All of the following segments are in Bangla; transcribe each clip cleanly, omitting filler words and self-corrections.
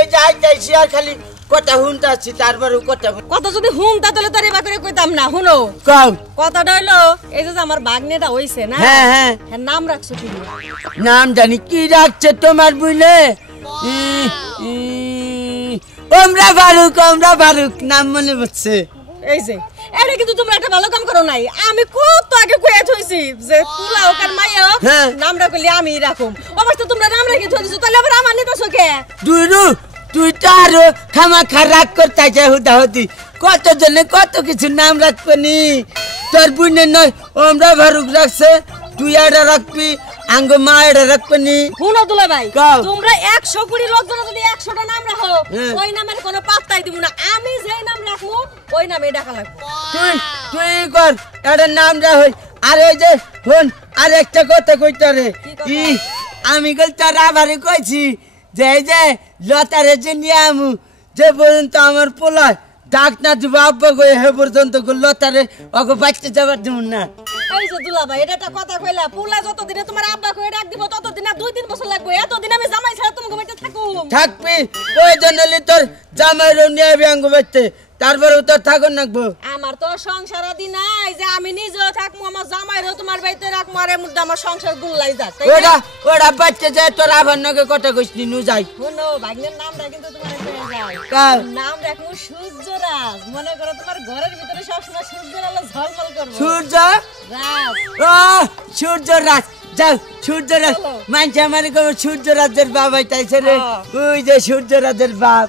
এই যাই যাইছি আর খালি কথা শুনতাছি তারপর কথা যদি হুনতা তাহলে তোর এবার করে কইতাম না শুনো কও কথাটা হইলো এই যে আমার ভাগ্নেটা হইছে না হ্যাঁ হ্যাঁ নাম রাখছো কি নাম জানি কি রাখছে তোমার বুইলে ওমরা ফারুক নাম মনে পড়ছে এই যে এটা কিন্তু তোমরা একটা ভালো কাম করো নাই আমি কত আগে কইয়া থইছি যে তুলা ওকার মাইয়া নামটা কইলি আমি রাখুম অবশ্য তোমরা নাম রেখে থইছো তাহলে আবার আমার নিতাছো কে তুই তো আরো খামাখা রাগ করতে চাই হুদাহুদি কত জনে কত কিছু নাম রাখবনি তোর বুনে নয় ওমরা ফারুক রাখছে তুই এটা রাখবি আঙ্গ মা এটা রাখবনি শুনো দুলা ভাই তোমরা 100 কোটি লোকজন যদি 100টা নাম রাখো ওই নামের কোনো পাত্তাই দিব না আমি যেই নাম রাখবো ওই নামে ডাকা লাগবে তুই কর এটা নাম রাখ আরে যে শুন আর একটা কথা কইতারে আমি গল তার আবারে কইছি যে যে লতারে যে নিয়ে আমু যে পর্যন্ত আমার পোলা ডাক না দিব আব্বা কই হে পর্যন্ত লতারে ওকে বাচ্চা যাবার দিব না এই যে দুলা ভাই এটা একটা কথা কইলা পোলা যতদিনে তোমার আব্বা কই ডাক দিব ততদিন 2-3 বছর লাগবে এতদিন আমি জামাই ছাড়া তুমি ঘুমাইতে থাকবি ওই জন্যলি তোর জামাইরও নিয়ে আবি আঙ্গ বাইতে তারপরেও তোর থাকুন রাখবো আমার তো সংসার আদি নাই যে আমি নিজেও থাকবো আমার জামাইরও তোমার বাড়িতে রাখবো আর এর মধ্যে আমার সংসার গুল্লাই যাক ওরা বাচ্চা যায় তোর আবার নগে কথা কইছি নু যাই শুনো ভাগ্নের নামটা কিন্তু তোমার পেয়ে যায় নাম রাখবো সূর্যরাজ মনে করো তোমার ঘরের ভিতরে সবসময় সূর্যের আলো ঝলমল করবে সূর্যরাজ যাও সূর্যরাজ মানছে আমার সূর্যরাজের বাপ হইতাইছে রে ওই যে সূর্যরাজের বাপ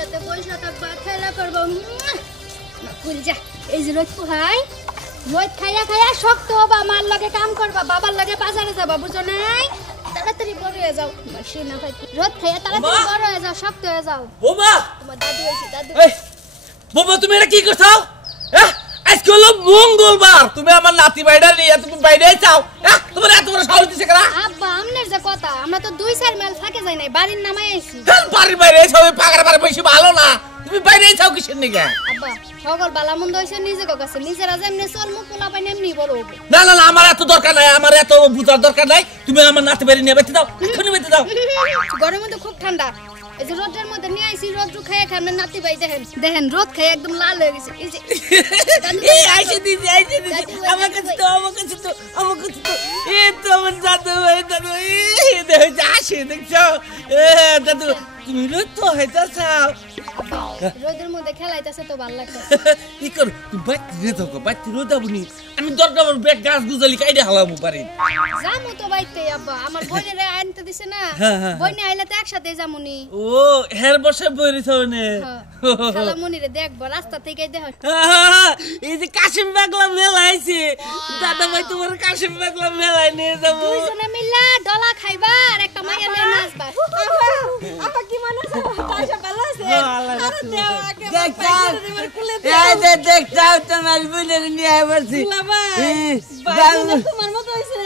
সাথে পয়সা থাকবা খেলা করবো যা এই যে রোদ পোহাই রোদ খাইয়া শক্ত হবা মার লগে কাম করবা বাবার লগে বাজারে যাবা বুঝো নাই তাড়াতাড়ি বড় হয়ে যাও মাসি না ভাই রোদ খাইয়া তাড়াতাড়ি বড় হয়ে যাও শক্ত হয়ে যাও বোমা তোমার দাদু হইছে দাদু বোমা তুমি এটা কি করছো আজকে হলো মঙ্গলবার তুমি আমার নাতি বাইরে নিয়ে তুমি বাইরে যাও তোমার এত বড় সাহস দিছে কেন আব্বা আমনের যে কথা আমরা তো 2-4 মাইল থাকে যাই নাই বাড়ির নামাই আইছি বাড়ির বাইরে সবাই পাগার বাড়ি বেশি ভালো না তুমি বাইরে যাও কিসের নিগে আব্বা সকল বালামন্দ হইছে নিজে কাছে নিজেরা যেমনে চলমু পোলা পাই এমনি বড় হবে না না না আমার এত দরকার নাই আমার এত বুঝার দরকার নাই তুমি আমার নাতি বাইরে নিয়ে বাইতে দাও এখনি বাইতে দাও গরমের মধ্যে খুব ঠান্ডা এই যে রোদের মধ্যে নিয়ে আইছি রোদ খাইয়া খান নাতি ভাই দেখেন রোদ খাইয়া একদম লাল হয়ে গেছে এই যে এই আইছে দিদি আমার কাছে তো এই তো আমার দাদু ভাই দাদু এই দেখো আসে দেখছো দাদু তুমি রোদ তো হইতাছাও রোদের মধ্যে খেলাইতাছে তো ভালো লাগছে কি কর তুই বাইতে রোদ আবুনি আমি দরকার ব্যাগ গাছ গুজলি কাইডে হালামু পারি যামু তো বাইতে আব্বা আমার বোনেরে আনতে দিছে না বোনে আইলে তো একসাথে যামুনি ও হের বসে বইরিছ ওনে খালা মনিরে দেখবো রাস্তা থেকে দেখ এই যে কাশিম বাগলা মেলা আইছে দাদা ভাই তোমার কাশিম বাগলা মেলায় নিয়ে যাব দুইজনে মিলা ডলা খাইবা আর একটা মাইয়া নিয়ে নাচবা আপা কি মনে আছে তাইসা ভালো আছে আরে দেও আগে দেখতাও তোমার বোনের নিয়ে বলছি তোমার মত হইছে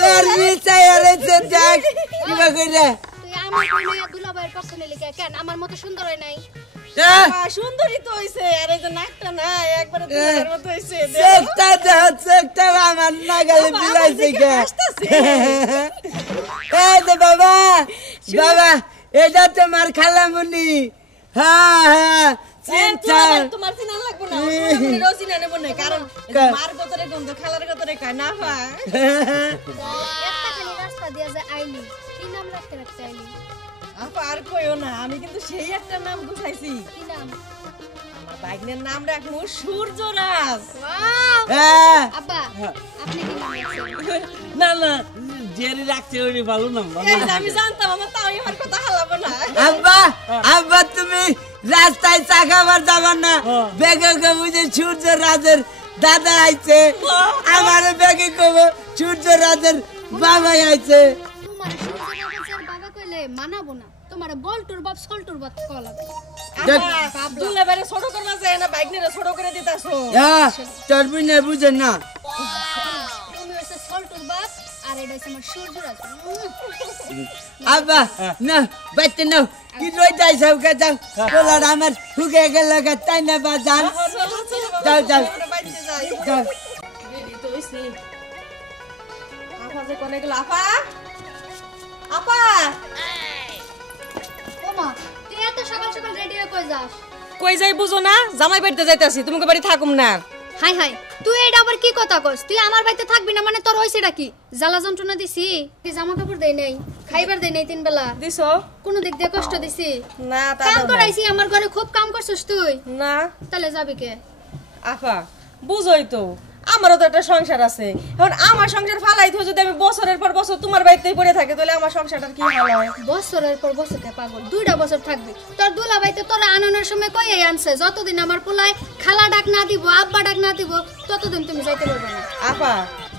তোর বিচাই আরেছে দেখ কিবা কইরা তুই আমার কইনা দুলাভাইয়ের পছন্দ লিখে কেন আমার মত সুন্দর হয় নাই সুন্দরী তো হইছে আর এই যে নাকটা না একবারে তোমার মত হইছে দেখতা আমার নাগালে বিলাইছে কে এই যে বাবা এটা তোমার খালামুনি হ্যাঁ তোমার চিনা লাগবে না রোজ চিনা নেব না কারণ মার গতরে গন্ধ খালার গতরে কয় না পা একটা খালি রাস্তা দিয়া যায় আইলি কি নাম রাখতে আইলি আপা আর কইও না আমি কিন্তু সেই একটা নাম গুছাইছি কি নাম আমার বাইকনের নাম রাখমু সূর্যরাজ আব্বা আপনি কি নাম রাখছেন না না জেরি রাখছে ওই ভালো নাম আমি জানতাম আমার তাও আমার কথা হালাবো না আব্বা তুমি রাস্তায় চাকাবার যাবার না বেগে বুঝে সূর্যরাজের দাদা আইছে আমার বেগে কব সূর্যরাজের বাবা আইছে তোমার সূর্যরাজের বাবা কইলে মানাবো না তোমার বলটুর বাপ সলটুর বাপ কলা বাপ দুলাভাইরে ছোট করবা যায় না বাইকনেরে ছোট করে দিতাছো তোর বিনে বুঝে না তুমি হইছে সলটুর বাপ আর এটা হইছে আমার সূর্যরাজ আব্বা না বাইতে নাও কি লই যাই সব কা যাও বলার আমার হুকে গেল কা তাই না বাজান যাও বাইতে যাই যাও দেরি তো হইছে দেখতেছি আপা যে কোনে গেল আপা আপা ওমা তুই এত সকাল সকাল রেডি হয়ে কই যাস? কই যাই বুঝো না জামাই বাড়িতে যাইতাছি তুমি বাড়ি থাকুম না হাই হাই তুই এটা আবার কি কথা কস? তুই আমার বাড়িতে থাকবি না মানে তোর হইছেটা কি? জ্বালা যন্ত্রণা দিছি? তুই জামা কাপড় দেই নাই, খাইবার দেই নাই 3 বেলা, দিছো কোন দিক দিয়ে কষ্ট দিছি? না তা কাম দাও নাই। করাইছি আমার ঘরে, খুব কাম করছস তুই। না তাহলে যাবি কে? আপা বুঝোই তো আমারও তো একটা সংসার আছে এখন আমার সংসার ফালাইতে যদি আমি বছরের পর বছর তোমার বাড়িতেই পড়ে থাকি তাহলে আমার সংসারটা কি ভালো হয় বছরের পর বছর কে পাগল, 2টা বছর থাকবি। তোর দুলা ভাই তো তোর আননের সময় কইই আনছে, যতদিন আমার পোলায় খালা ডাক না দিব, আব্বা ডাক না দিব, ততদিন তুমি যাইতে পারবে না। আপা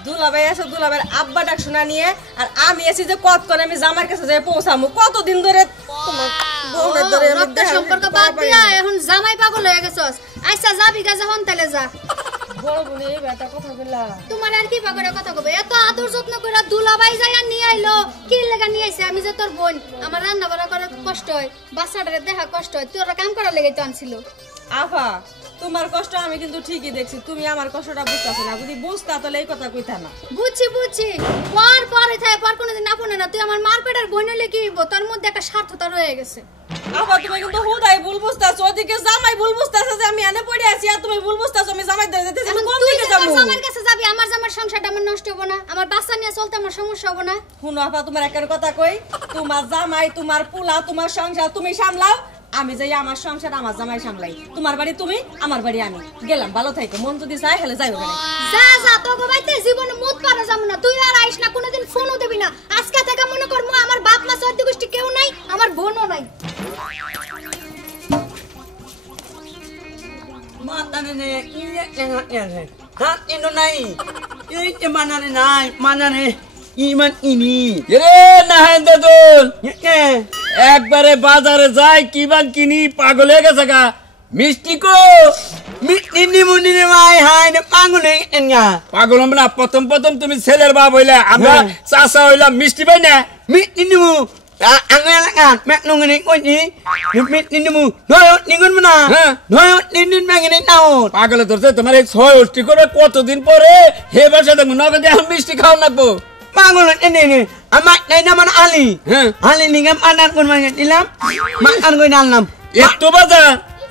দুলাভাই আছে দুলাভাইয়ের আব্বা ডাক শোনা নিয়ে আর আমি আছি যে কত করে আমি জামার কাছে যাই পৌঁছামু কতদিন ধরে তোমার বোনের ধরে আমি রক্তের সম্পর্ক বাদ দিয়া এখন জামাই পাগল হয়ে গেছস। আচ্ছা যাবি গা, যখন তাহলে যা। বড় বোনে এই বেটা কথা বললা তোমার আর কি পাগলের কথা কবে? এত আদর যত্ন করে দুলাভাই যাইয়া নিয়ে আইলো, কি লাগা নিয়ে আইছে? আমি যে তোর বোন, আমার রান্না বাড়া করা কষ্ট হয়, বাচ্চাটারে দেখা কষ্ট হয়, তোরা কাম করার লেগে তো আনছিল। আপা তোমার কষ্ট আমি কিন্তু ঠিকই দেখছি তুমি আমার কষ্টটা বুঝতাছ না যদি বুঝতা তাহলে এই কথা কইতা না বুঝছি বুঝছি, পর পরে থাকে, পর কোনোদিন আপনে না। তুই আমার মার পেটের বোন হলে কি হইব? তোর মধ্যে একটা স্বার্থতা রয়ে গেছে। আপা তুমি কিন্তু হুদাই ভুল বুঝতাছ ওদিকে জামাই ভুল বুঝতাছ যে আমি এনে পড়ে আছি আর তুমি ভুল বুঝতাছ আমি জামাই ধরে যেতেছি এখন কোন তুই দিকে যে যাবো তোর জামাইয়ের কাছে যাবি, আমার জামার সংসারটা আমার নষ্ট হবো না? আমার বাচ্চা নিয়ে চলতে আমার সমস্যা হবো না? শুনো আপা তোমার একটা কথা কই তোমার জামাই তোমার পোলা তোমার সংসার তুমি সামলাও আমি যাই আমার সংসার আমার জামাই সামলাই তোমার বাড়ি তুমি আমার বাড়ি আমি গেলাম ভালো থাকো মন যদি চাই হলে যাই ওখানে যা যা, তোকে বাইতে জীবনে মুত পারা যাবো না। তুই আর আইস না, কোনোদিন ফোনও দিবি না। আজকে থেকে মনে কর আমার বাপ মা সদ্য গোষ্ঠী কেউ নাই, আমার বোনও নাই। Mana ni ini yang ni. Hak ini nai. Ini mana ni nai? Mana ni? Iman ini. রে নাহেন দাদুল Ye. একবারে বাজারে যাই কিবান কিনি পাগল হয়ে গেছে গা মিষ্টি কো Mi ini muni ni mai hai ni pangun ni enga. পাগল হবে না প্রথম প্রথম তুমি ছেলের বাপ হইলা আমরা হ্যাঁ। চাচা হইলাম মিষ্টি পাই না Mi ini mu. Angin langan. Mek nung ni kau ni. Mi ini mu. Noyot ni gun mana? হ্যাঁ। Noyot ni mek ni naut. পাগলে ধরছে তোমার এই 6 অষ্টি করে কতদিন পরে হে বাসা দেখো নগদে এখন মিষ্টি খাও নাকবো Pangun ni ni. Amat ni nama Ali. হ্যাঁ Ali ni ngam anak gun mana dilam. Makan gun dalam. একটু বাজা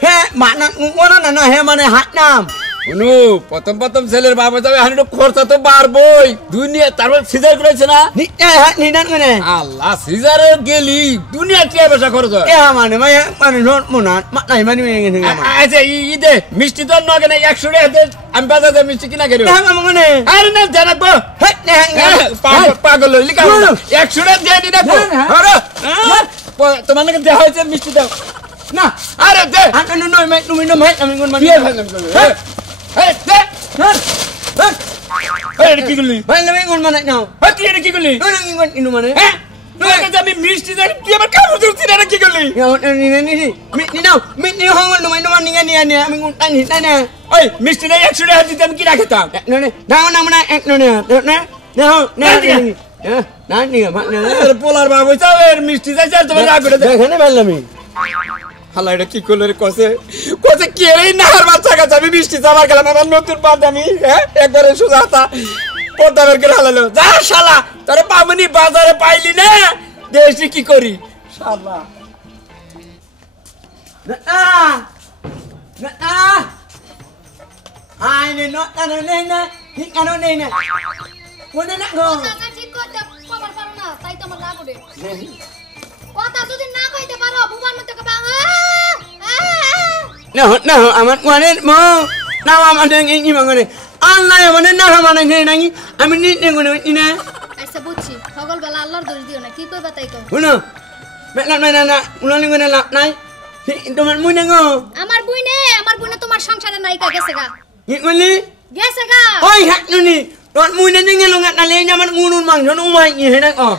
He makna ngona na he mana hat nam. শুনু প্রথম প্রথম ছেলের বাবা যাবে এখন একটু খরচা তো বাড়বই দুনিয়া তারপর সিজার করেছে না Ni hat ni nan ngone. আল্লাহ সিজারে গেলি দুনিয়া টিয়া পয়সা খরচ হয় Ya mana mai mana not monat. Makna mana ni ngene. আচ্ছা ইদে মিষ্টি তো নগে না 100 টাকা দে আমি বাজারে মিষ্টি কিনা করি Ya mana ngone. আরে না জানাবো Het ni hang. পাগল হইলি কাম 100 টাকা দিয়ে দিনা হ্যাঁ, হ্যাঁ। আরে তোমার নাকি দেওয়া হয়েছে মিষ্টি দাও না আরে দে Ano no mai no mai amin ngon কি mana. হ্যাঁ হ্যাঁ দে এই কি করলি Mai na ngon mana now. হ্যাঁ তুই কি করলি No ngon inu mana. হ্যাঁ তুই কাছে আমি মিষ্টি দেই তুই আবার কামড় দিছিস না কি করলি Ya ni. Mi now. Mi ni hong no mai no ni ngani ni amin ngon tan ni tan. ওই মিষ্টি দেই 100 টাকা দিতে আমি কি রাখতাম No ni. Daw na mana ek no ni. Na. No. Na ni. Ya. Na ni makna. আরে পোলার বাবু চাও মিষ্টি যাই আর তোমার রাগ করে দে Dekhane ballami. হালা এটা কি করলে রে কসে কসে কি রে নাহার বাচ্চা কাছে আমি মিষ্টি যাবার গেলাম আমার নতুন বাদামি হ্যাঁ একবারে সোজা হাতা পর্দা বের করে হালালো যা শালা তোরে পাবনি বাজারে পাইলি না দেশি কি করি শালা Na. Na. Hai ni not ano ni na. Hi ano ni na. Wala na go. কথা ঠিক করতে খবর পারো না, তাই তো আমার লাভ ওঠে। কথা যদি না কইতে পারো, বুবার মতো কবা No, amat kuanet mo. Nawa madeng ini mangane. Allah yang mana nah mana ngene nangi. Amin ni ngone ini. আচ্ছা বুঝছি, সকল বেলা আল্লাহর দোষ দিও না, কি কইবা তাই কও। Uno. Mek lap na. Ulo ni ngone lap nai. Teman mu nango. আমার বুনে তোমার সংসারে নায়িকা গেছে গা। Ngik ngoli. গেছে গা। Oi hak ni. Dot mu nan ngene longat nale nyaman ngunun mang jon umai ni hedak oh.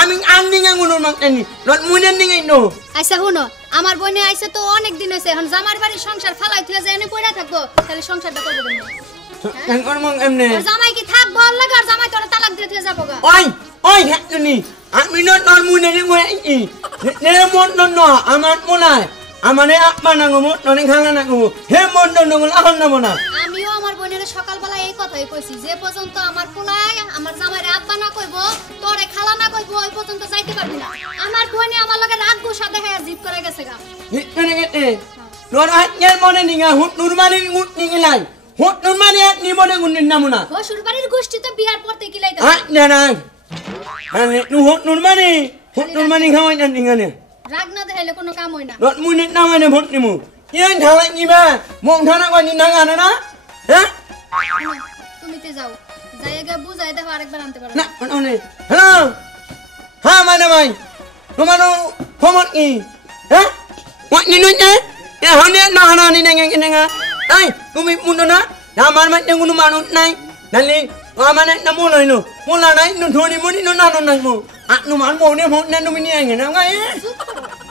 Amin andi ngunun mang ni. Dot mu nan ngi no. আচ্ছা শুনো, আমার বোনে আইছে তো অনেক দিন হইছে, এখন জামার বাড়ির সংসার ফালাই থুয়া যায় এনে পড়া থাকবো, তাহলে সংসারটা করব কেমনে? Yang kon mong emne. তোর জামাই কি থাকবো লাগে আর জামাই তোরে তালাক দিয়ে থুয়া যাবো গা? Oi hak ni. Amin not mu nan ngoi ni. Ne mon no amat mulai. Amane apa nangomo noning hanga nangomo. He mon no ngol ahon na mona. আমিও আমার বোনের সকালবেলা এই কথাই কইছি যে পর্যন্ত আমার পোলাই আমার জামাইরে আব্বা না কইবো তোরে খালা না কইবো ওই পর্যন্ত যাইতে পারবি না আমার বোনে আমার লগে রাগ গুসা দেখায় জিদ করে গেছে গা Ini gede. Nur hanya mana ninga hut nur mani hut ninga lai. Hut nur mani ni mana gunin namuna. বসুর বাড়ির গোষ্ঠী তো বিয়ার পর থেকে লাইতা Ah, nana. Ane nu hut nur mani kawan yang ninga ni. রাগ না দেখাইলে কোনো কাম হয় না Not munit nama ni hut ni mu. Yang thalang ni ba. Mong thanak wan ni nanga na. Hah? তুমি তে যাও যাই আগে বুঝাই দেখো আরেকবার আনতে পারো Nak mana ni? Hello. Ha mana mai? Numano homot ni. Hah? Wat ni nutnya? Ya hanya nak hana ni nenga. Ai, kumi mundona. Naman mat yang gunu manut nai. Nali, aman nak namu lai no. Mula nai nu thoni muni nu nanu nai mo. At nu man mo ni mo nan nu mini ai ngena ngai.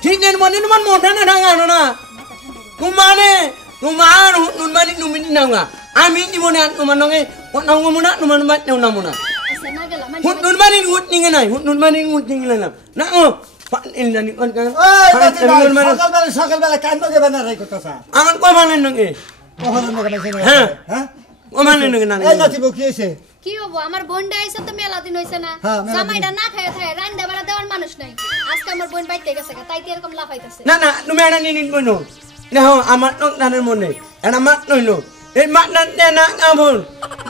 Thik nen mo ni nu man mo thana thanga no na. Kumane, kuman nu mani nu mini nanga. Ami ni mo na nu man ngai. Wat nang mo na nu man mat nu namu na. আচ্ছা না গেলাম Hut nu mani hut ni ngai. Hut nu mani hut ni ngai na. Na oh. Pak il nani on kan. ওই নাতি ভাই সকালবেলা কান্দ দেবে না রাই কথা Aman ko manen nang eh. কখন লাগাইছে না হ্যাঁ। হ্যাঁ Ko manen nang এই নাতি বউ কি হইছে কি হবো আমার বোনটা আইছে তো মেলা দিন হইছে না হ্যাঁ, মেলা দিন। জামাইটা না খায় খায় রান্দা বাড়া দেওয়ার মানুষ নাই আজকে আমার বোন বাইতে গেছে তাই তো এরকম লাফাইতাছে Na nu mena ni nin bono. Na ho amat nok nanen mone. Ana mat noi lo. Eh mat nan na ngabul.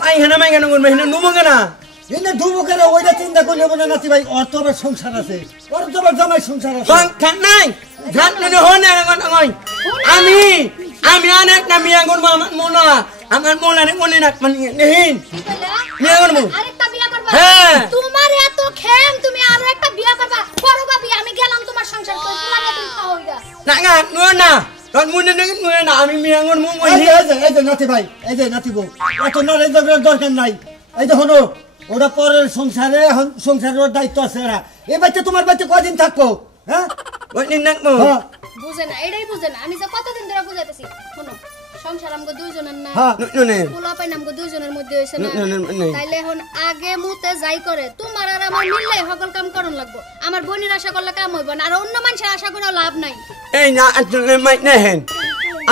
Mai hana mai ngana gun mai hana numo ngana. এনে দুবো করে ওইটা চিন্তা করলে বলে নাতি ভাই ওর তো আবার সংসার আছে ওর তো আবার জামাই সংসার আছে Bang kan nai. Gat nu ho na ngon ngoi. Ami anak na mi ngon mamat mona. Amat mona ni mone nak man nihin. কি কইলা বিয়া করবো। আরেকটা বিয়া করবা হ্যাঁ। তোমার এত খেম তুমি আরো একটা বিয়া করবা করো বাবি আমি গেলাম তোমার সংসার করে তোমার এত খাওয়া হইগা Nak ngat nu na. Ton mun ni nu na ami mi ngon mu ngoi. এই যে নাতি ভাই এই যে নাতি বউ এত নড়ে দরকার নাই এই যে হলো ওরা পরের সংসারের দায়িত্ব আছে এরা এই বাচ্চা তোমার বাচ্চা কদিন থাকবো হ্যাঁ Wat ni nak mo. হ্যাঁ বুঝে না এটাই বুঝে না আমি যে কতদিন ধরে বুঝাইতেছি শোনো সংসার আমগো দুইজনের না হ্যাঁ Nu ne. পোলা পাইন আমগো দুইজনের মধ্যে হইছে না না। তাইলে এখন আগে মুতে যাই করে তোমার আর আমার মিললে সকল কাম করন লাগবো আমার বোনের আশা করলে কাম হইব না আর অন্য মানুষের আশা করে লাভ নাই Eh na atun mai na hen.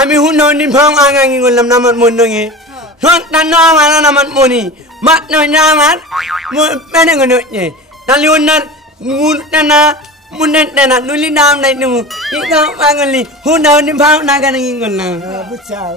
Ami huno ni phang angang ngol lam namat mon ngi. Thon tan no ngana namat moni. Mat no nyamat. Mo mene ngono ni. Dali unar ngun nana munen nana nuli nam nai nu. Ikaw angali huno ni phang na kan ngol na. বুঝছাও